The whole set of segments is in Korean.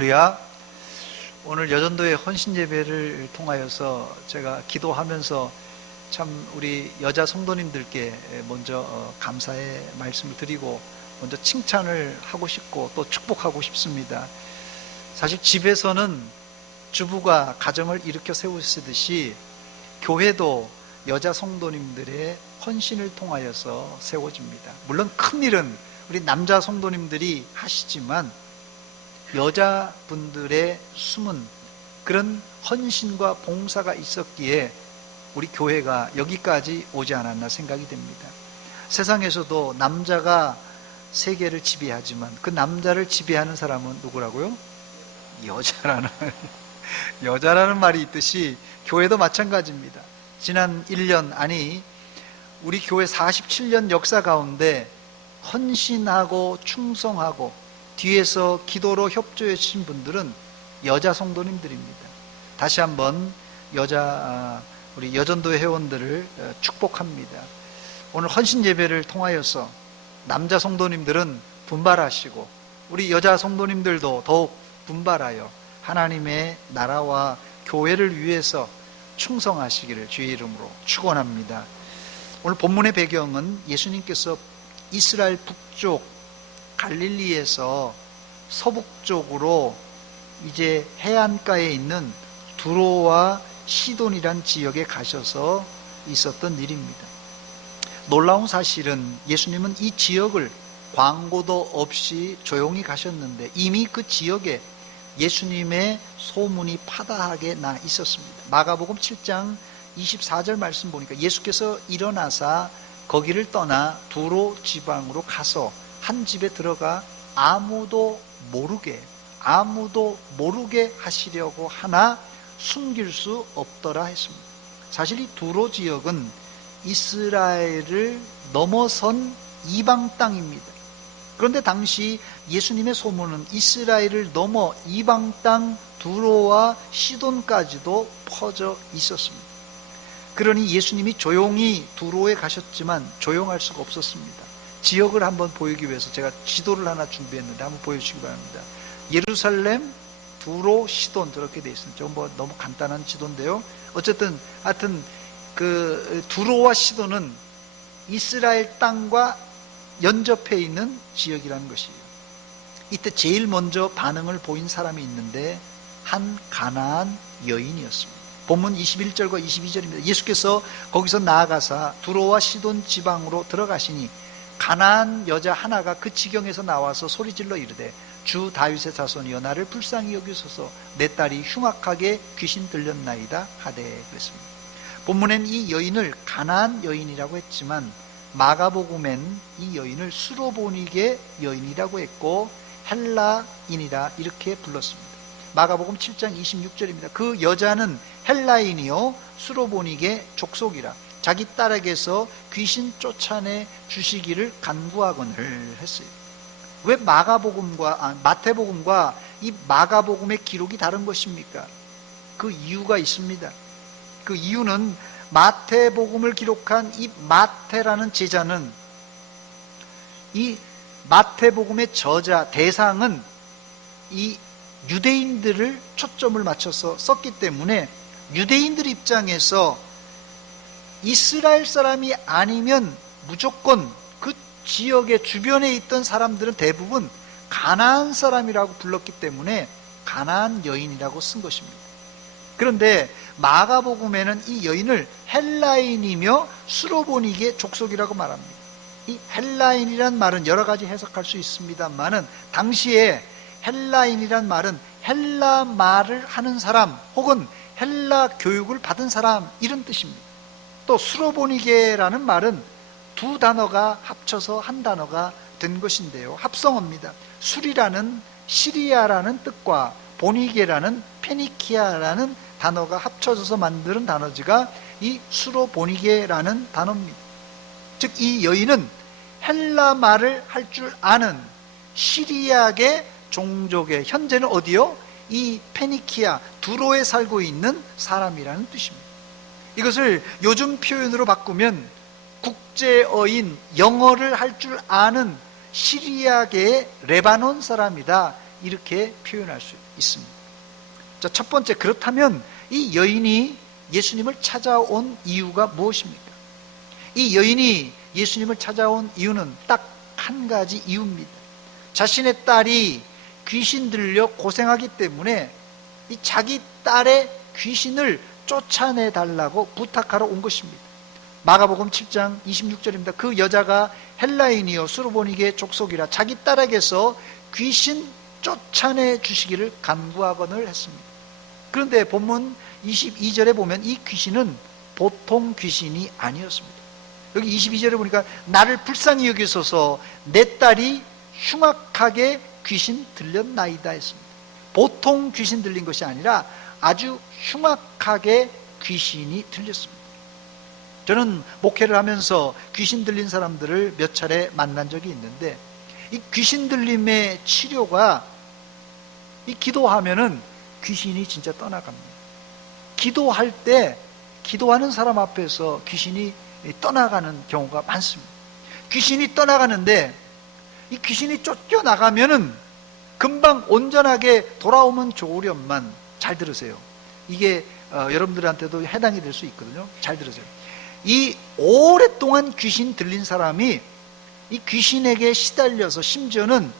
할렐루야. 오늘 여전도의 헌신 예배를 통하여서 제가 기도하면서 참 우리 여자 성도님들께 먼저 감사의 말씀을 드리고 먼저 칭찬을 하고 싶고 또 축복하고 싶습니다. 사실 집에서는 주부가 가정을 일으켜 세우시듯이 교회도 여자 성도님들의 헌신을 통하여서 세워집니다. 물론 큰 일은 우리 남자 성도님들이 하시지만 여자분들의 숨은 그런 헌신과 봉사가 있었기에 우리 교회가 여기까지 오지 않았나 생각이 됩니다. 세상에서도 남자가 세계를 지배하지만 그 남자를 지배하는 사람은 누구라고요? 여자라는 말이 있듯이 교회도 마찬가지입니다. 지난 1년 우리 교회 47년 역사 가운데 헌신하고 충성하고 뒤에서 기도로 협조해 주신 분들은 여자 성도님들입니다. 다시 한번 우리 여전도의 회원들을 축복합니다. 오늘 헌신 예배를 통하여서 남자 성도님들은 분발하시고 우리 여자 성도님들도 더욱 분발하여 하나님의 나라와 교회를 위해서 충성하시기를 주의 이름으로 축원합니다. 오늘 본문의 배경은 예수님께서 이스라엘 북쪽 갈릴리에서 서북쪽으로 이제 해안가에 있는 두로와 시돈이란 지역에 가셔서 있었던 일입니다. 놀라운 사실은 예수님은 이 지역을 광고도 없이 조용히 가셨는데 이미 그 지역에 예수님의 소문이 파다하게 나 있었습니다. 마가복음 7장 24절 말씀 보니까 예수께서 일어나사 거기를 떠나 두로 지방으로 가서 한 집에 들어가 아무도 모르게 하시려고 하나 숨길 수 없더라 했습니다. 사실 이 두로 지역은 이스라엘을 넘어선 이방 땅입니다. 그런데 당시 예수님의 소문은 이스라엘을 넘어 이방 땅 두로와 시돈까지도 퍼져 있었습니다. 그러니 예수님이 조용히 두로에 가셨지만 조용할 수가 없었습니다. 지역을 한번 보이기 위해서 제가 지도를 하나 준비했는데 한번 보여주시기 바랍니다. 예루살렘, 두로, 시돈 저렇게 되어 있습니다. 뭐 너무 간단한 지도인데요. 어쨌든 하여튼 그 두로와 시돈은 이스라엘 땅과 연접해 있는 지역이라는 것이에요. 이때 제일 먼저 반응을 보인 사람이 있는데 한 가나안 여인이었습니다. 본문 21절과 22절입니다. 예수께서 거기서 나아가사 두로와 시돈 지방으로 들어가시니 가나안 여자 하나가 그 지경에서 나와서 소리질러 이르되 주 다윗의 자손이여 나를 불쌍히 여기소서 내 딸이 흉악하게 귀신 들렸나이다 하되 그랬습니다. 본문엔 이 여인을 가나안 여인이라고 했지만 마가복음엔 이 여인을 수로보니게 여인이라고 했고 헬라인이라 이렇게 불렀습니다. 마가복음 7장 26절입니다. 그 여자는 헬라인이요 수로보니게 족속이라 자기 딸에게서 귀신 쫓아내 주시기를 간구하거늘 했어요. 왜 마태복음과 이 마가복음의 기록이 다른 것입니까? 그 이유가 있습니다. 그 이유는 마태복음을 기록한 이 마태라는 제자는 이 마태복음의 저자 대상은 이 유대인들을 초점을 맞춰서 썼기 때문에 유대인들 입장에서 이스라엘 사람이 아니면 무조건 그 지역의 주변에 있던 사람들은 대부분 가나안 사람이라고 불렀기 때문에 가나안 여인이라고 쓴 것입니다. 그런데 마가복음에는 이 여인을 헬라인이며 수로보니게 족속이라고 말합니다. 이 헬라인이란 말은 여러 가지 해석할 수 있습니다만은 당시에 헬라인이란 말은 헬라 말을 하는 사람 혹은 헬라 교육을 받은 사람 이런 뜻입니다. 또 수로보니게라는 말은 두 단어가 합쳐서 한 단어가 된 것인데요. 합성어입니다. 술이라는 시리아라는 뜻과 보니게라는 페니키아라는 단어가 합쳐져서 만드는 단어지가 이 수로보니게라는 단어입니다. 즉 이 여인은 헬라 말을 할 줄 아는 시리아계 종족의 현재는 어디요? 이 페니키아 두로에 살고 있는 사람이라는 뜻입니다. 이것을 요즘 표현으로 바꾸면 국제어인 영어를 할 줄 아는 시리아계의 레바논 사람이다 이렇게 표현할 수 있습니다. 있습니다. 자, 첫 번째, 그렇다면 이 여인이 예수님을 찾아온 이유가 무엇입니까? 이 여인이 예수님을 찾아온 이유는 딱 한 가지 이유입니다. 자신의 딸이 귀신 들려 고생하기 때문에 이 자기 딸의 귀신을 쫓아내 달라고 부탁하러 온 것입니다. 마가복음 7장 26절입니다. 그 여자가 헬라인이요 수르보니게 족속이라 자기 딸에게서 귀신 쫓아내 주시기를 간구하거늘 했습니다. 그런데 본문 22절에 보면 이 귀신은 보통 귀신이 아니었습니다. 여기 22절에 보니까 나를 불쌍히 여기소서 내 딸이 흉악하게 귀신 들렸나이다 했습니다. 보통 귀신 들린 것이 아니라 아주 흉악하게 귀신이 들렸습니다. 저는 목회를 하면서 귀신 들린 사람들을 몇 차례 만난 적이 있는데 이 귀신 들림의 치료가 이 기도하면은 귀신이 진짜 떠나갑니다. 기도할 때 기도하는 사람 앞에서 귀신이 떠나가는 경우가 많습니다. 귀신이 떠나가는데 이 귀신이 쫓겨나가면은 금방 온전하게 돌아오면 좋으련만, 잘 들으세요. 이게 여러분들한테도 해당이 될 수 있거든요. 잘 들으세요. 이 오랫동안 귀신 들린 사람이 이 귀신에게 시달려서 심지어는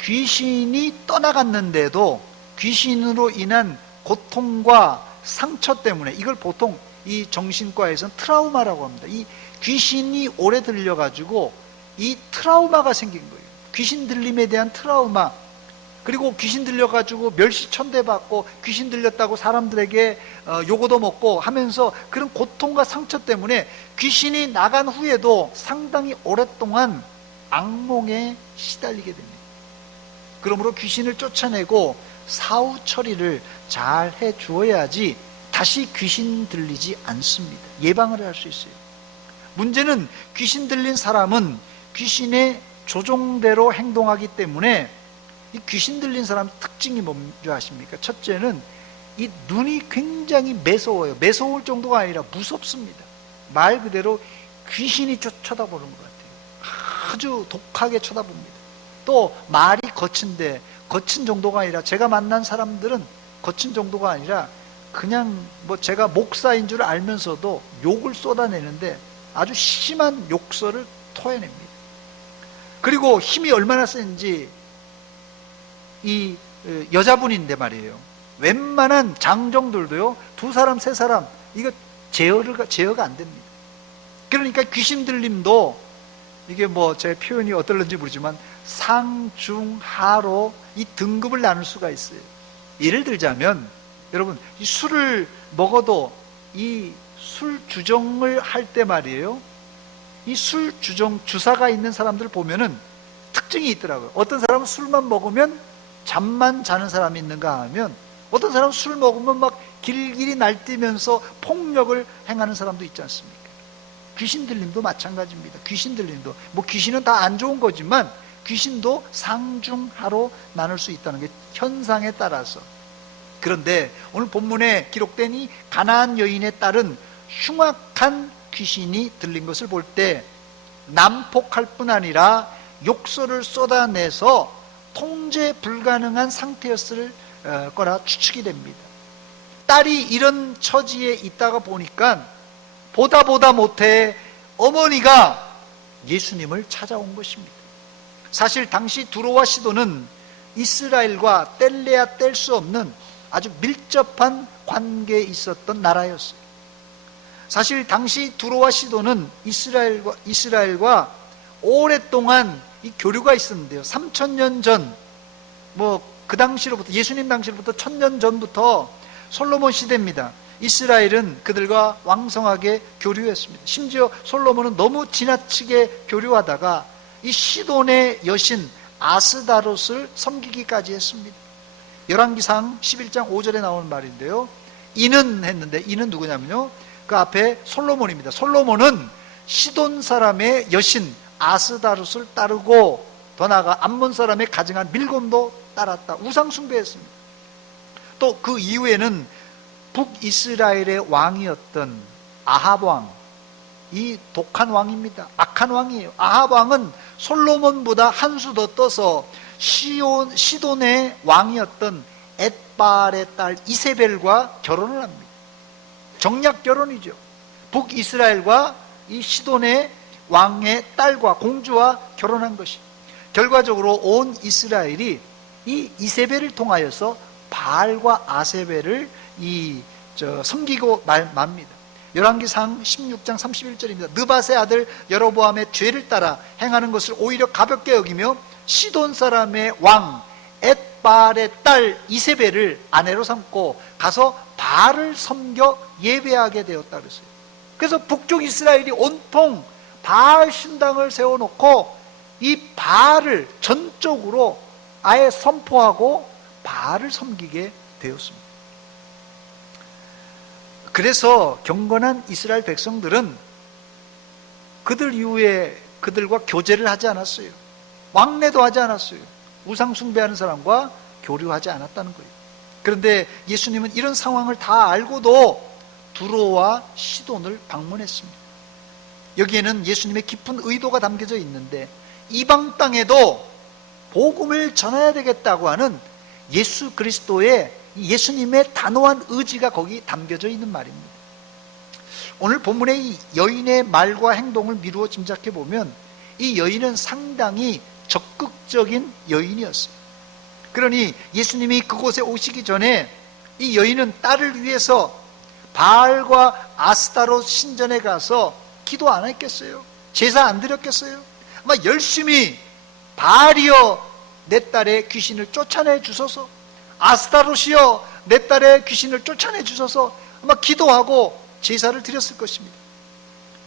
귀신이 떠나갔는데도 귀신으로 인한 고통과 상처 때문에, 이걸 보통 이 정신과에서는 트라우마라고 합니다. 이 귀신이 오래 들려가지고 이 트라우마가 생긴 거예요. 귀신 들림에 대한 트라우마. 그리고 귀신 들려가지고 멸시천대받고 귀신 들렸다고 사람들에게 요거도 먹고 하면서 그런 고통과 상처 때문에 귀신이 나간 후에도 상당히 오랫동안 악몽에 시달리게 됩니다. 그러므로 귀신을 쫓아내고 사후 처리를 잘 해주어야지 다시 귀신 들리지 않습니다. 예방을 할 수 있어요. 문제는 귀신 들린 사람은 귀신의 조종대로 행동하기 때문에 이 귀신 들린 사람 특징이 뭔지 아십니까? 첫째는 이 눈이 굉장히 매서워요. 매서울 정도가 아니라 무섭습니다. 말 그대로 귀신이 쳐다보는 것 같아요. 아주 독하게 쳐다봅니다. 또 말이 거친데, 거친 정도가 아니라, 제가 만난 사람들은 거친 정도가 아니라 그냥 뭐 제가 목사인 줄 알면서도 욕을 쏟아내는데 아주 심한 욕설을 토해냅니다. 그리고 힘이 얼마나 센지, 이 여자분인데 말이에요. 웬만한 장정들도요, 2사람, 3사람, 이거 제어가 안 됩니다. 그러니까 귀신 들림도 이게 뭐 제 표현이 어떨런지 모르지만 상중하로 이 등급을 나눌 수가 있어요. 예를 들자면, 여러분, 이 술을 먹어도 이 술 주정을 할 때 말이에요, 이 술 주정 주사가 있는 사람들 보면은 특징이 있더라고요. 어떤 사람은 술만 먹으면 잠만 자는 사람이 있는가 하면, 어떤 사람은 술 먹으면 막 길길이 날뛰면서 폭력을 행하는 사람도 있지 않습니까? 귀신 들림도 마찬가지입니다. 귀신 들림도, 뭐 귀신은 다 안 좋은 거지만 귀신도 상중하로 나눌 수 있다는 게 현상에 따라서. 그런데 오늘 본문에 기록된 이 가나안 여인의 딸은 흉악한 귀신이 들린 것을 볼 때 난폭할 뿐 아니라 욕설을 쏟아내서 통제 불가능한 상태였을 거라 추측이 됩니다. 딸이 이런 처지에 있다가 보니까 보다 못해 어머니가 예수님을 찾아온 것입니다. 사실 당시 두로와 시도는 이스라엘과 뗄래야 뗄 수 없는 아주 밀접한 관계에 있었던 나라였어요. 사실 당시 두로와 시도는 이스라엘과 오랫동안 이 교류가 있었는데요. 3000년 전, 뭐 그 당시로부터, 예수님 당시로부터 1000년 전부터 솔로몬 시대입니다. 이스라엘은 그들과 왕성하게 교류했습니다. 심지어 솔로몬은 너무 지나치게 교류하다가 이 시돈의 여신 아스다롯을 섬기기까지 했습니다. 열왕기상 11장 5절에 나오는 말인데요, 이는 했는데, 이는 누구냐면요, 그 앞에 솔로몬입니다. 솔로몬은 시돈 사람의 여신 아스다롯을 따르고 더 나아가 암몬 사람의 가증한 밀곰도 따랐다. 우상 숭배했습니다. 또 그 이후에는 북이스라엘의 왕이었던 아합 왕, 이 독한 왕입니다. 악한 왕이에요. 아합 왕은 솔로몬보다 한 수 더 떠서 시돈의 왕이었던 엣발의 딸 이세벨과 결혼을 합니다. 정략 결혼이죠. 북이스라엘과 이 시돈의 왕의 딸과 공주와 결혼한 것이, 결과적으로 온 이스라엘이 이 이세벨을 통하여서 바알과 아세벨을 섬기고 맙니다. 열왕기상 16장 31절입니다. 느밧의 아들 여로보암의 죄를 따라 행하는 것을 오히려 가볍게 여기며 시돈 사람의 왕 엣발의 딸 이세벨을 아내로 삼고 가서 바알을 섬겨 예배하게 되었다 그랬어요. 그래서 북쪽 이스라엘이 온통 바알 신당을 세워놓고 이 바알을 전적으로 아예 선포하고 바알을 섬기게 되었습니다. 그래서 경건한 이스라엘 백성들은 그들 이후에 그들과 교제를 하지 않았어요. 왕래도 하지 않았어요. 우상 숭배하는 사람과 교류하지 않았다는 거예요. 그런데 예수님은 이런 상황을 다 알고도 두로와 시돈을 방문했습니다. 여기에는 예수님의 깊은 의도가 담겨져 있는데, 이방 땅에도 복음을 전해야 되겠다고 하는 예수 그리스도의, 예수님의 단호한 의지가 거기 담겨져 있는 말입니다. 오늘 본문의 이 여인의 말과 행동을 미루어 짐작해 보면 이 여인은 상당히 적극적인 여인이었어요. 그러니 예수님이 그곳에 오시기 전에 이 여인은 딸을 위해서 바알과 아스타롯 신전에 가서 기도 안 했겠어요? 제사 안 드렸겠어요? 아마 열심히 바알이여 내 딸의 귀신을 쫓아내 주소서, 아스타롯이여 내 딸의 귀신을 쫓아내 주소서, 아마 기도하고 제사를 드렸을 것입니다.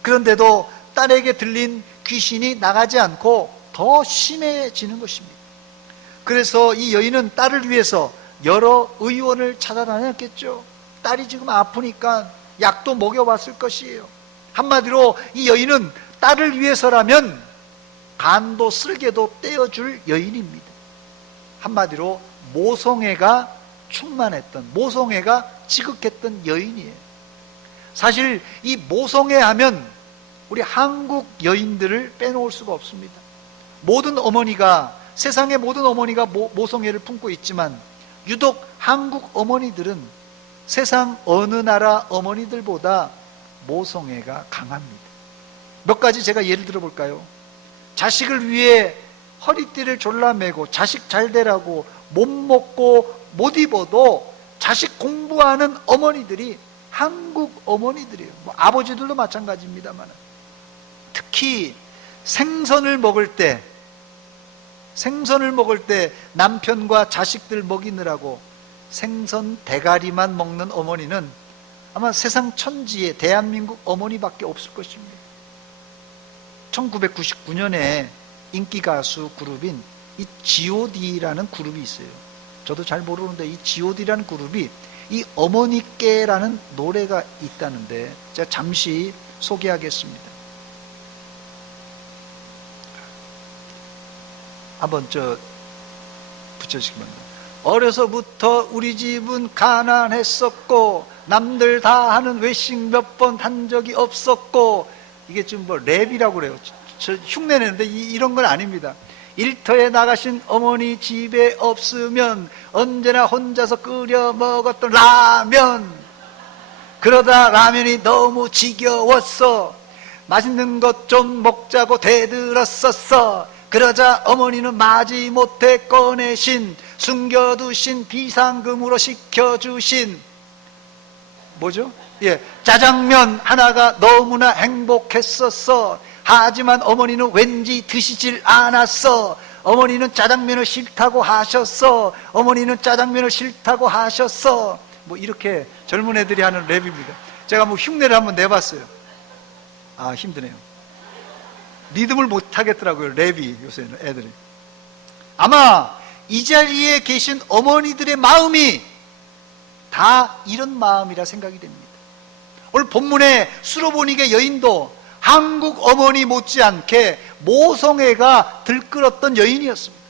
그런데도 딸에게 들린 귀신이 나가지 않고 더 심해지는 것입니다. 그래서 이 여인은 딸을 위해서 여러 의원을 찾아다녔겠죠. 딸이 지금 아프니까 약도 먹여봤을 것이에요. 한마디로 이 여인은 딸을 위해서라면 간도 쓸개도 떼어줄 여인입니다. 한마디로 모성애가 충만했던, 모성애가 지극했던 여인이에요. 사실 이 모성애하면 우리 한국 여인들을 빼놓을 수가 없습니다. 모든 어머니가, 세상의 모든 어머니가 모성애를 품고 있지만 유독 한국 어머니들은 세상 어느 나라 어머니들보다 모성애가 강합니다. 몇 가지 제가 예를 들어 볼까요? 자식을 위해 허리띠를 졸라매고 자식 잘 되라고 못 먹고 못 입어도 자식 공부하는 어머니들이 한국 어머니들이에요. 아버지들도 마찬가지입니다만, 특히 생선을 먹을 때 남편과 자식들 먹이느라고 생선 대가리만 먹는 어머니는 아마 세상 천지에 대한민국 어머니밖에 없을 것입니다. 1999년에 인기 가수 그룹인 이 G.O.D라는 그룹이 있어요. 저도 잘 모르는데 이 G.O.D라는 그룹이 이 어머니께라는 노래가 있다는데 제가 잠시 소개하겠습니다. 한번 붙여주시기 바랍니다. 어려서부터 우리 집은 가난했었고 남들 다 하는 외식 몇 번 한 적이 없었고, 이게 좀 랩이라고 그래요. 저 흉내내는데 이런 건 아닙니다. 일터에 나가신 어머니 집에 없으면 언제나 혼자서 끓여 먹었던 라면, 그러다 라면이 너무 지겨웠어. 맛있는 것 좀 먹자고 대들었었어. 그러자 어머니는 마지못해 꺼내신 숨겨두신 비상금으로 시켜주신 뭐죠? 짜장면 하나가 너무나 행복했었어. 하지만 어머니는 왠지 드시질 않았어. 어머니는 짜장면을 싫다고 하셨어. 어머니는 짜장면을 싫다고 하셨어. 이렇게 젊은 애들이 하는 랩입니다. 제가 흉내를 한번 내봤어요. 아, 힘드네요. 리듬을 못 하겠더라고요, 랩이. 요새는 애들이. 아마 이 자리에 계신 어머니들의 마음이 다 이런 마음이라 생각이 됩니다. 오늘 본문의 수로보니게 여인도 한국 어머니 못지않게 모성애가 들끓었던 여인이었습니다.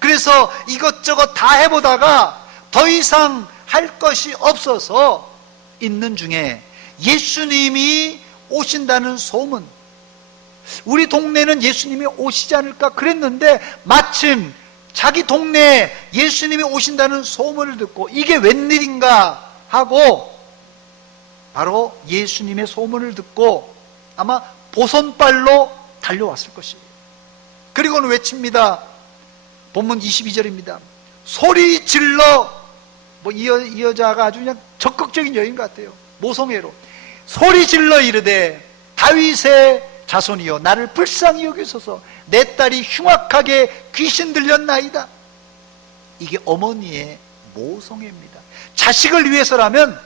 그래서 이것저것 다 해보다가 더 이상 할 것이 없어서 있는 중에 예수님이 오신다는 소문, 우리 동네는 예수님이 오시지 않을까 그랬는데 마침 자기 동네에 예수님이 오신다는 소문을 듣고 이게 웬일인가 하고 바로 예수님의 소문을 듣고 아마 보선발로 달려왔을 것이에요. 그리고는 외칩니다. 본문 22절입니다. 소리 질러, 이 여자가 아주 그냥 적극적인 여인 같아요. 모성애로 소리 질러 이르되 다윗의 자손이여 나를 불쌍히 여기소서. 내 딸이 흉악하게 귀신 들렸나이다. 이게 어머니의 모성애입니다. 자식을 위해서라면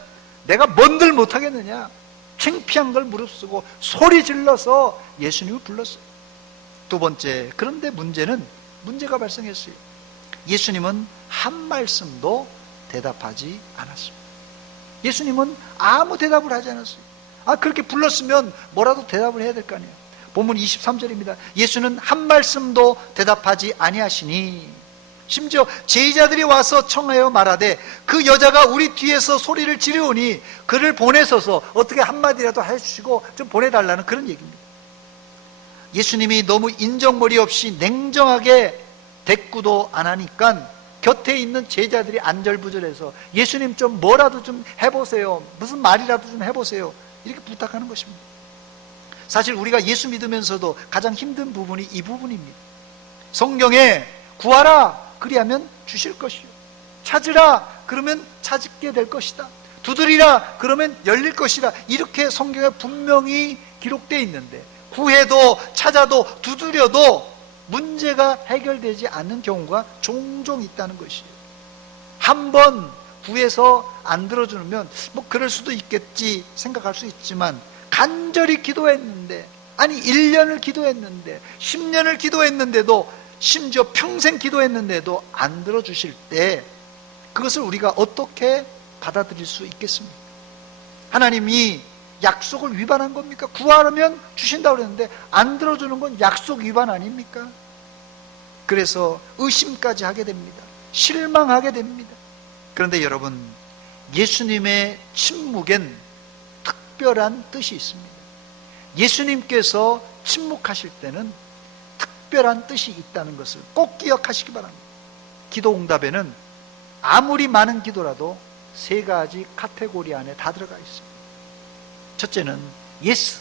내가 뭔들 못하겠느냐. 창피한 걸 무릅쓰고 소리 질러서 예수님을 불렀어요. 두 번째, 그런데 문제가 발생했어요. 예수님은 한 말씀도 대답하지 않았습니다. 예수님은 아무 대답을 하지 않았어요. 그렇게 불렀으면 뭐라도 대답을 해야 될 거 아니에요. 본문 23절입니다. 예수는 한 말씀도 대답하지 아니하시니 심지어 제자들이 와서 청하여 말하되 그 여자가 우리 뒤에서 소리를 지르오니 그를 보내서서 어떻게 한마디라도 해주시고 좀 보내달라는 그런 얘기입니다. 예수님이 너무 인정머리 없이 냉정하게 대꾸도 안 하니까 곁에 있는 제자들이 안절부절해서 예수님 좀 뭐라도 좀 해보세요. 무슨 말이라도 좀 해보세요. 이렇게 부탁하는 것입니다. 사실 우리가 예수 믿으면서도 가장 힘든 부분이 이 부분입니다. 성경에 구하라 그리하면 주실 것이요, 찾으라 그러면 찾게 될 것이다, 두드리라 그러면 열릴 것이라, 이렇게 성경에 분명히 기록되어 있는데 구해도 찾아도 두드려도 문제가 해결되지 않는 경우가 종종 있다는 것이에요. 한번 구해서 안 들어주면 그럴 수도 있겠지 생각할 수 있지만 간절히 기도했는데, 아니 1년을 기도했는데 10년을 기도했는데도, 심지어 평생 기도했는데도 안 들어주실 때 그것을 우리가 어떻게 받아들일 수 있겠습니까? 하나님이 약속을 위반한 겁니까? 구하면 주신다고 그랬는데 안 들어주는 건 약속 위반 아닙니까? 그래서 의심까지 하게 됩니다. 실망하게 됩니다. 그런데 여러분, 예수님의 침묵엔 특별한 뜻이 있습니다. 예수님께서 침묵하실 때는 특별한 뜻이 있다는 것을 꼭 기억하시기 바랍니다. 기도 응답에는 아무리 많은 기도라도 세 가지 카테고리 안에 다 들어가 있습니다. 첫째는 yes,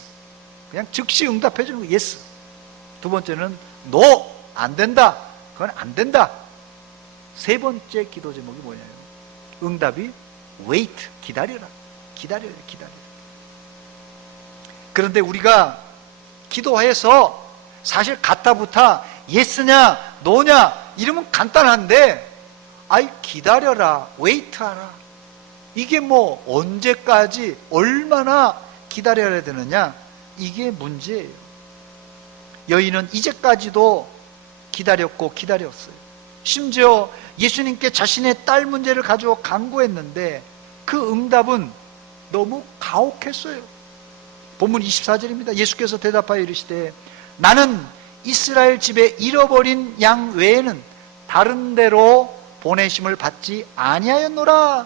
그냥 즉시 응답해 주는 거 yes. 두 번째는 no, 안 된다, 그건 안 된다. 세 번째 기도 제목이 뭐냐면 응답이 wait, 기다려라, 기다려라. 그런데 우리가 기도해서 사실 가타부타 예스냐 노냐 이러면 간단한데, 기다려라, 웨이트하라, 이게 언제까지 얼마나 기다려야 되느냐, 이게 문제예요. 여인은 이제까지도 기다렸고 기다렸어요. 심지어 예수님께 자신의 딸 문제를 가지고 간구했는데 그 응답은 너무 가혹했어요. 본문 24절입니다. 예수께서 대답하여 이르시되 나는 이스라엘 집에 잃어버린 양 외에는 다른 데로 보내심을 받지 아니하였노라.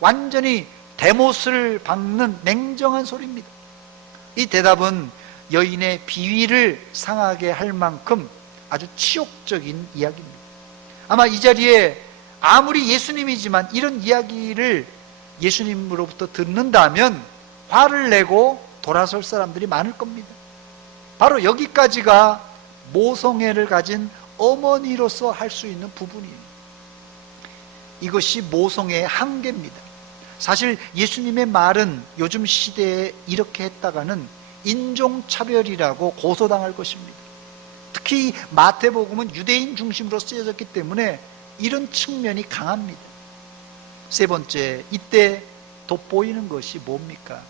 완전히 대못을 박는 냉정한 소리입니다. 이 대답은 여인의 비위를 상하게 할 만큼 아주 치욕적인 이야기입니다. 아마 이 자리에 아무리 예수님이지만 이런 이야기를 예수님으로부터 듣는다면 화를 내고 돌아설 사람들이 많을 겁니다. 바로 여기까지가 모성애를 가진 어머니로서 할 수 있는 부분이에요. 이것이 모성애의 한계입니다. 사실 예수님의 말은 요즘 시대에 이렇게 했다가는 인종차별이라고 고소당할 것입니다. 특히 마태복음은 유대인 중심으로 쓰여졌기 때문에 이런 측면이 강합니다. 세 번째, 이때 돋보이는 것이 뭡니까?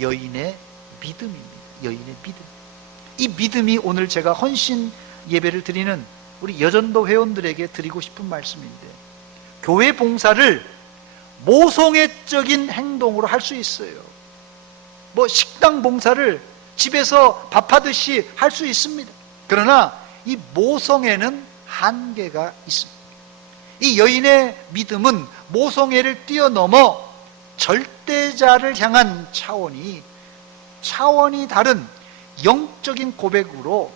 여인의 믿음입니다. 여인의 믿음. 이 믿음이 오늘 제가 헌신 예배를 드리는 우리 여전도 회원들에게 드리고 싶은 말씀인데, 교회 봉사를 모성애적인 행동으로 할 수 있어요. 식당 봉사를 집에서 밥하듯이 할 수 있습니다. 그러나 이 모성애는 한계가 있습니다. 이 여인의 믿음은 모성애를 뛰어넘어 절대자를 향한 차원이 다른 영적인 고백으로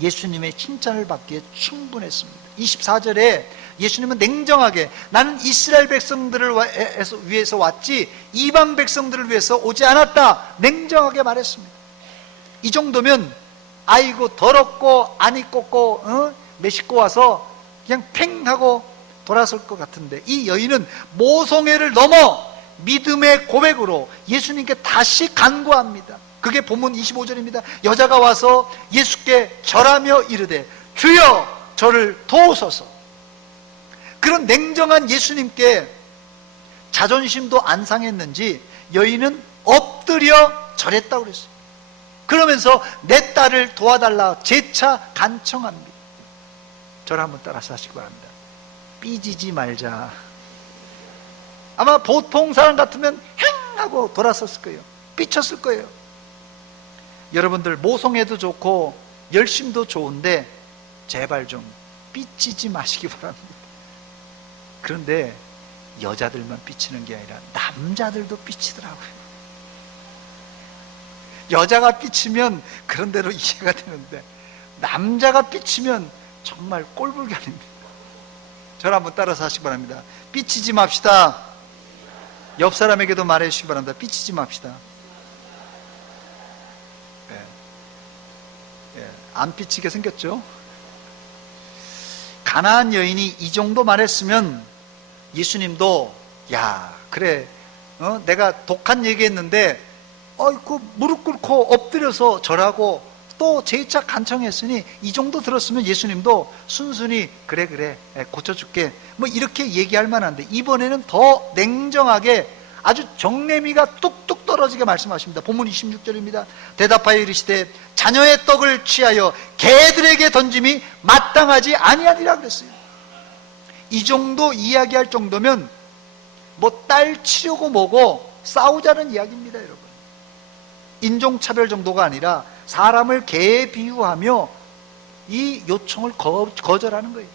예수님의 칭찬을 받기에 충분했습니다. 24절에 예수님은 냉정하게 나는 이스라엘 백성들을 위해서 왔지 이방 백성들을 위해서 오지 않았다, 냉정하게 말했습니다. 이 정도면 아이고 더럽고 안 입고 메시고 와서 그냥 팽 하고 돌아설 것 같은데, 이 여인은 모성애를 넘어 믿음의 고백으로 예수님께 다시 간구합니다. 그게 본문 25절입니다. 여자가 와서 예수께 절하며 이르되 주여 저를 도우소서. 그런 냉정한 예수님께 자존심도 안 상했는지 여인은 엎드려 절했다고 그랬어요. 그러면서 내 딸을 도와달라 재차 간청합니다. 저를 한번 따라서 하시기 바랍니다. 삐지지 말자. 아마 보통 사람 같으면 행 하고 돌아섰을 거예요. 삐쳤을 거예요. 여러분들 모성애도 좋고 열심도 좋은데 제발 좀 삐치지 마시기 바랍니다. 그런데 여자들만 삐치는 게 아니라 남자들도 삐치더라고요. 여자가 삐치면 그런 대로 이해가 되는데 남자가 삐치면 정말 꼴불견입니다. 저를 한번 따라서 하시기 바랍니다. 삐치지 맙시다. 옆 사람에게도 말해 주시기 바랍니다. 삐치지 맙시다. 안 삐치게 생겼죠? 가나안 여인이 이 정도 말했으면 예수님도 야 그래 내가 독한 얘기했는데 그 무릎 꿇고 엎드려서 절하고 또 재차 간청했으니 이 정도 들었으면 예수님도 순순히 그래 고쳐줄게 뭐 이렇게 얘기할 만한데, 이번에는 더 냉정하게 아주 정내미가 뚝뚝 떨어지게 말씀하십니다. 본문 26절입니다. 대답하여 이르시되 자녀의 떡을 취하여 개들에게 던짐이 마땅하지 아니하리라 그랬어요. 이 정도 이야기할 정도면 뭐 딸 치려고 뭐고 싸우자는 이야기입니다. 여러분, 인종차별 정도가 아니라 사람을 개에 비유하며 이 요청을 거절하는 거예요.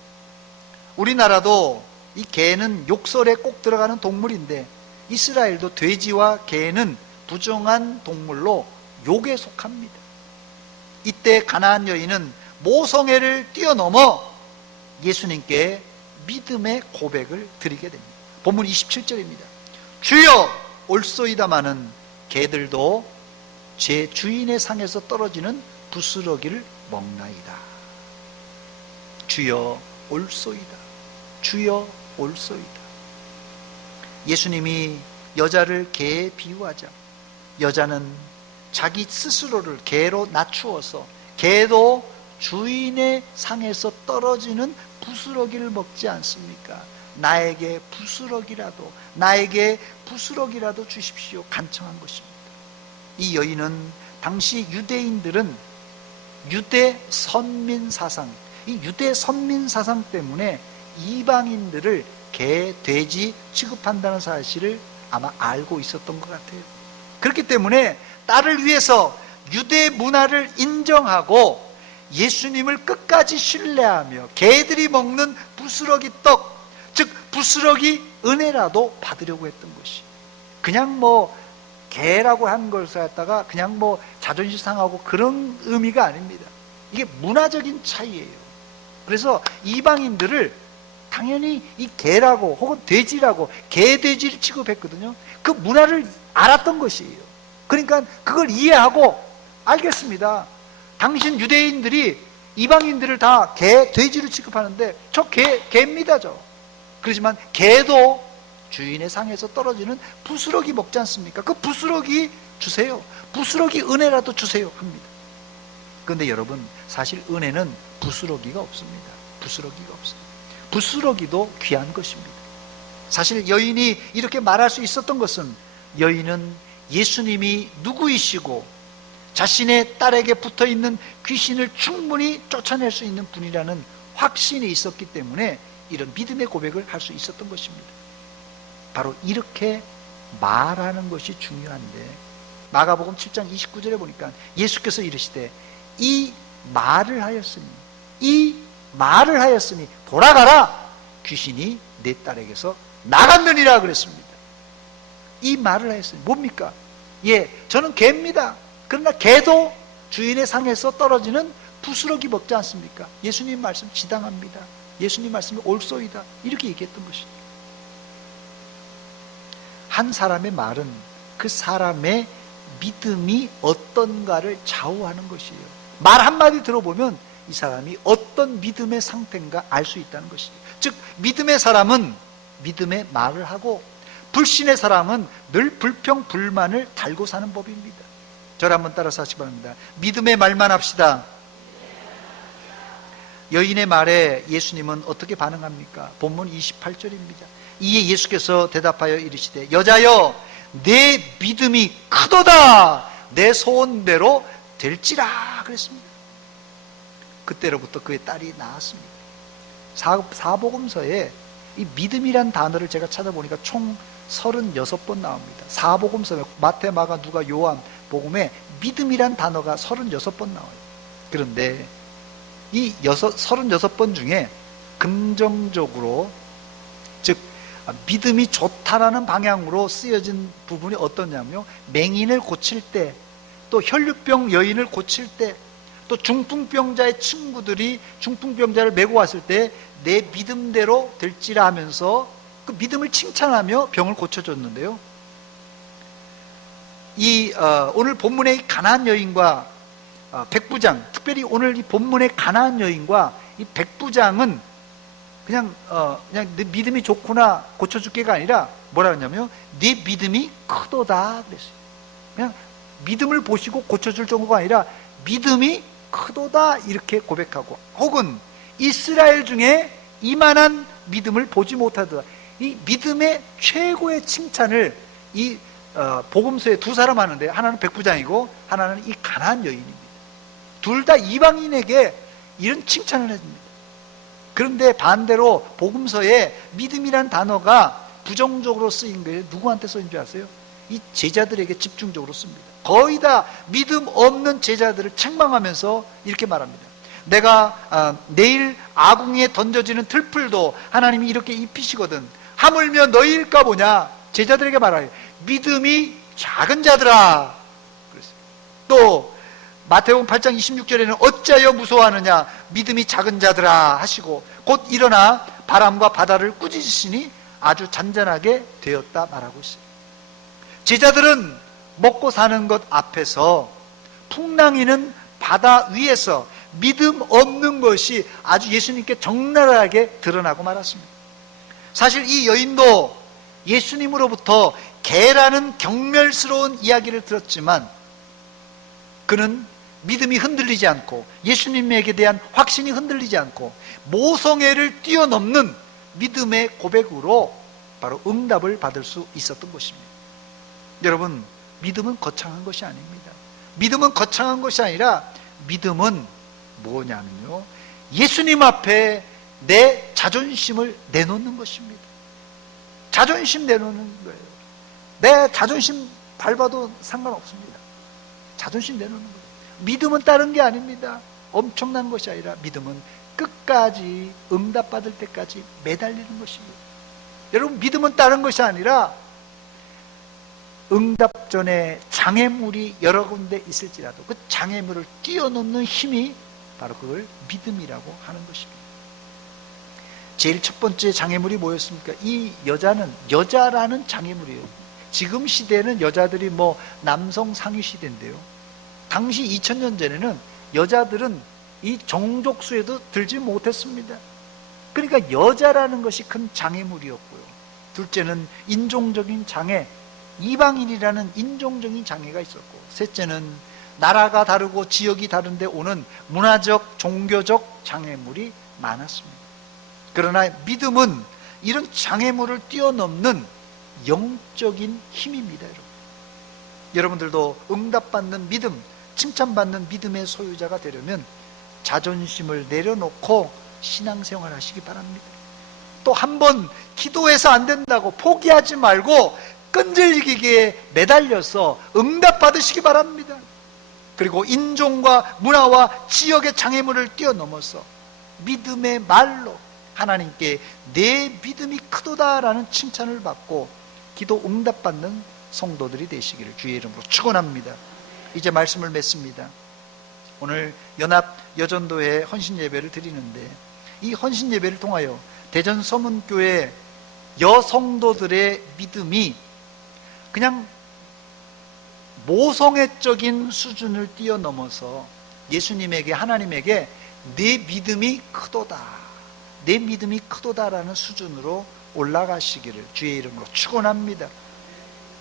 우리나라도 이 개는 욕설에 꼭 들어가는 동물인데 이스라엘도 돼지와 개는 부정한 동물로 욕에 속합니다. 이때 가나안 여인은 모성애를 뛰어넘어 예수님께 믿음의 고백을 드리게 됩니다. 본문 27절입니다. 주여 올소이다마는 개들도 제 주인의 상에서 떨어지는 부스러기를 먹나이다. 주여 올소이다. 주여 올소이다. 예수님이 여자를 개에 비유하자 여자는 자기 스스로를 개로 낮추어서 개도 주인의 상에서 떨어지는 부스러기를 먹지 않습니까? 나에게 부스러기라도 주십시오 간청한 것입니다. 이 여인은 당시 유대인들은 유대 선민 사상, 이 유대 선민 사상 때문에 이방인들을 개, 돼지 취급한다는 사실을 아마 알고 있었던 것 같아요. 그렇기 때문에 딸을 위해서 유대 문화를 인정하고 예수님을 끝까지 신뢰하며 개들이 먹는 부스러기 떡, 즉 부스러기 은혜라도 받으려고 했던 것이, 그냥 뭐 개라고 한 것을 갖다가 그냥 뭐 자존심 상하고 그런 의미가 아닙니다. 이게 문화적인 차이예요. 그래서 이방인들을 당연히 이 개라고 혹은 돼지라고 개돼지를 취급했거든요. 그 문화를 알았던 것이에요. 그러니까 그걸 이해하고 알겠습니다. 당신 유대인들이 이방인들을 다 개, 돼지로 취급하는데 저 개입니다. 그렇지만 개도 주인의 상에서 떨어지는 부스러기 먹지 않습니까? 그 부스러기 주세요. 부스러기 은혜라도 주세요 합니다. 그런데 여러분, 사실 은혜는 부스러기가 없습니다. 부스러기가 없어요. 부스러기도 귀한 것입니다. 사실 여인이 이렇게 말할 수 있었던 것은 여인은 예수님이 누구이시고 자신의 딸에게 붙어있는 귀신을 충분히 쫓아낼 수 있는 분이라는 확신이 있었기 때문에 이런 믿음의 고백을 할 수 있었던 것입니다. 바로 이렇게 말하는 것이 중요한데, 마가복음 7장 29절에 보니까 예수께서 이르시되 이 말을 하였으니 돌아가라, 귀신이 내 딸에게서 나갔느니라 그랬습니다. 이 말을 하였으니 뭡니까? 저는 개입니다. 그러나 개도 주인의 상에서 떨어지는 부스러기 먹지 않습니까? 예수님 말씀 지당합니다. 예수님 말씀이 옳소이다, 이렇게 얘기했던 것이죠. 한 사람의 말은 그 사람의 믿음이 어떤가를 좌우하는 것이에요. 말 한마디 들어보면 이 사람이 어떤 믿음의 상태인가 알 수 있다는 것이죠. 즉 믿음의 사람은 믿음의 말을 하고, 불신의 사람은 늘 불평 불만을 달고 사는 법입니다. 저를 한번 따라서 하시기 바랍니다. 믿음의 말만 합시다. 여인의 말에 예수님은 어떻게 반응합니까? 본문 28절입니다. 이에 예수께서 대답하여 이르시되 여자여, 내 믿음이 크도다, 내 소원대로 될지라 그랬습니다. 그때로부터 그의 딸이 나았습니다. 사복음서에 이 믿음이란 단어를 제가 찾아보니까 총 36번 나옵니다. 사복음서에 마태, 마가, 누가, 요한 복음에 믿음이란 단어가 36번 나와요. 그런데 이 36번 중에 긍정적으로, 즉 믿음이 좋다라는 방향으로 쓰여진 부분이 어떠냐면요, 맹인을 고칠 때, 또 혈류병 여인을 고칠 때, 또 중풍병자의 친구들이 중풍병자를 메고 왔을 때 내 믿음대로 될지라 하면서 그 믿음을 칭찬하며 병을 고쳐줬는데요. 오늘 본문의 가나안 여인과 백부장, 특별히 오늘 이 본문의 가나안 여인과 이 백부장은 그냥 내 믿음이 좋구나 고쳐줄게가 아니라 뭐라 그러냐면 네 믿음이 크도다 그랬어요. 그냥 믿음을 보시고 고쳐줄 정도가 아니라 믿음이 크도다 이렇게 고백하고, 혹은 이스라엘 중에 이만한 믿음을 보지 못하더라, 이 믿음의 최고의 칭찬을 이 복음서에 두 사람 하는데, 하나는 백부장이고 하나는 이 가나안 여인입니다. 둘 다 이방인에게 이런 칭찬을 해줍니다. 그런데 반대로 복음서에 믿음이란 단어가 부정적으로 쓰인 거예요. 누구한테 쓰인 줄 아세요? 이 제자들에게 집중적으로 씁니다. 거의 다 믿음 없는 제자들을 책망하면서 이렇게 말합니다. 내가 내일 아궁이에 던져지는 들풀도 하나님이 이렇게 입히시거든, 하물며 너희일까 보냐. 제자들에게 말하요. 믿음이 작은 자들아. 그랬어요. 또 마태복음 8장 26절에는 어찌하여 무서워하느냐, 믿음이 작은 자들아 하시고, 곧 일어나 바람과 바다를 꾸짖으시니 아주 잔잔하게 되었다 말하고 있어요. 제자들은 먹고 사는 것 앞에서 풍랑이는 바다 위에서 믿음 없는 것이 아주 예수님께 적나라하게 드러나고 말았습니다. 사실 이 여인도 예수님으로부터 개라는 경멸스러운 이야기를 들었지만 그는 믿음이 흔들리지 않고 예수님에게 대한 확신이 흔들리지 않고 모성애를 뛰어넘는 믿음의 고백으로 바로 응답을 받을 수 있었던 것입니다. 여러분, 믿음은 거창한 것이 아닙니다. 믿음은 거창한 것이 아니라 믿음은 뭐냐면요, 예수님 앞에 내 자존심을 내놓는 것입니다. 자존심 내놓는 거예요. 내 자존심 밟아도 상관없습니다. 자존심 내놓는 거예요. 믿음은 다른 게 아닙니다. 엄청난 것이 아니라 믿음은 끝까지 응답받을 때까지 매달리는 것입니다. 여러분, 믿음은 다른 것이 아니라 응답 전에 장애물이 여러 군데 있을지라도 그 장애물을 뛰어넘는 힘이 바로 그걸 믿음이라고 하는 것입니다. 제일 첫 번째 장애물이 뭐였습니까? 이 여자는 여자라는 장애물이에요. 지금 시대는 여자들이 남성 상위 시대인데요, 당시 2000년 전에는 여자들은 이 종족수에도 들지 못했습니다. 그러니까 여자라는 것이 큰 장애물이었고요. 둘째는 인종적인 장애, 이방인이라는 인종적인 장애가 있었고, 셋째는 나라가 다르고 지역이 다른데 오는 문화적, 종교적 장애물이 많았습니다. 그러나 믿음은 이런 장애물을 뛰어넘는 영적인 힘입니다. 여러분들도 응답받는 믿음, 칭찬받는 믿음의 소유자가 되려면 자존심을 내려놓고 신앙생활 하시기 바랍니다. 또 한 번 기도해서 안 된다고 포기하지 말고 끈질기게 매달려서 응답받으시기 바랍니다. 그리고 인종과 문화와 지역의 장애물을 뛰어넘어서 믿음의 말로 하나님께 내 믿음이 크도다라는 칭찬을 받고 기도 응답받는 성도들이 되시기를 주의 이름으로 축원합니다. 이제 말씀을 맺습니다. 오늘 연합 여전도회 헌신 예배를 드리는데 이 헌신 예배를 통하여 대전 서문교회 여성도들의 믿음이 그냥 모성애적인 수준을 뛰어넘어서 예수님에게, 하나님에게 내 믿음이 크도다, 내 믿음이 크도다라는 수준으로 올라가시기를 주의 이름으로 축원합니다.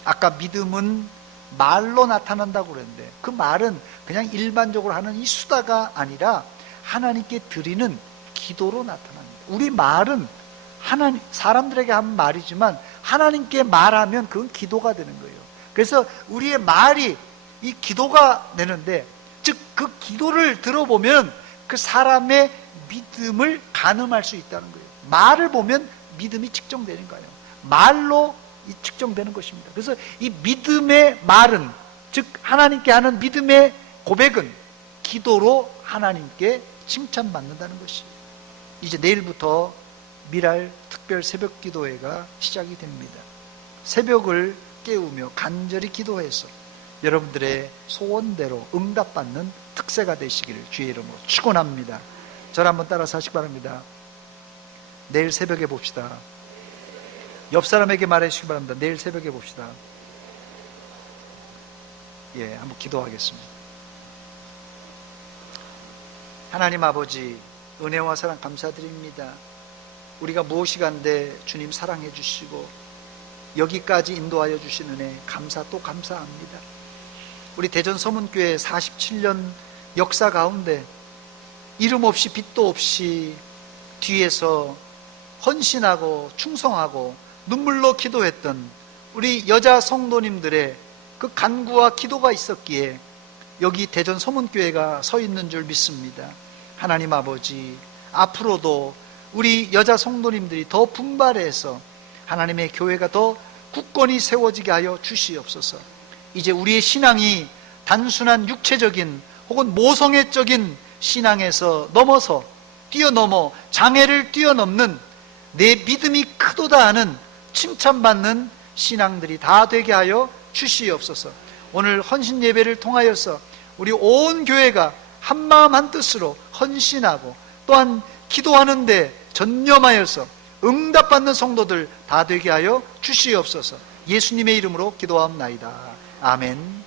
아까 믿음은 말로 나타난다고 그랬는데 그 말은 그냥 일반적으로 하는 이 수다가 아니라 하나님께 드리는 기도로 나타납니다. 우리 말은 하나님, 사람들에게 하는 말이지만 하나님께 말하면 그건 기도가 되는 거예요. 그래서 우리의 말이 이 기도가 되는데, 즉 그 기도를 들어보면 그 사람의 믿음을 가늠할 수 있다는 거예요. 말을 보면 믿음이 측정되는 거예요. 말로 측정되는 것입니다. 그래서 이 믿음의 말은, 즉 하나님께 하는 믿음의 고백은 기도로 하나님께 칭찬받는다는 것이에요. 이제 내일부터 미랄 특별 새벽 기도회가 시작이 됩니다. 새벽을 깨우며 간절히 기도해서 여러분들의 소원대로 응답받는 특세가 되시기를 주의 이름으로 축원합니다. 저를 한번 따라서 하시기 바랍니다. 내일 새벽에 봅시다. 옆 사람에게 말해주시기 바랍니다. 내일 새벽에 봅시다. 예, 한번 기도하겠습니다. 하나님 아버지, 은혜와 사랑 감사드립니다. 우리가 무엇이 간데 주님 사랑해 주시고 여기까지 인도하여 주신 은혜 또 감사합니다. 우리 대전 서문교회 47년 역사 가운데 이름 없이 빛도 없이 뒤에서 헌신하고 충성하고 눈물로 기도했던 우리 여자 성도님들의 그 간구와 기도가 있었기에 여기 대전 서문교회가 서 있는 줄 믿습니다. 하나님 아버지, 앞으로도 우리 여자 성도님들이 더 분발해서 하나님의 교회가 더 굳건히 세워지게 하여 주시옵소서. 이제 우리의 신앙이 단순한 육체적인 혹은 모성애적인 신앙에서 넘어서 뛰어넘어 장애를 뛰어넘는 내 믿음이 크도다 하는 칭찬받는 신앙들이 다 되게 하여 주시옵소서. 오늘 헌신 예배를 통하여서 우리 온 교회가 한마음 한뜻으로 헌신하고 또한 기도하는데 전념하여서 응답받는 성도들 다 되게 하여 주시옵소서. 예수님의 이름으로 기도하옵나이다. 아멘.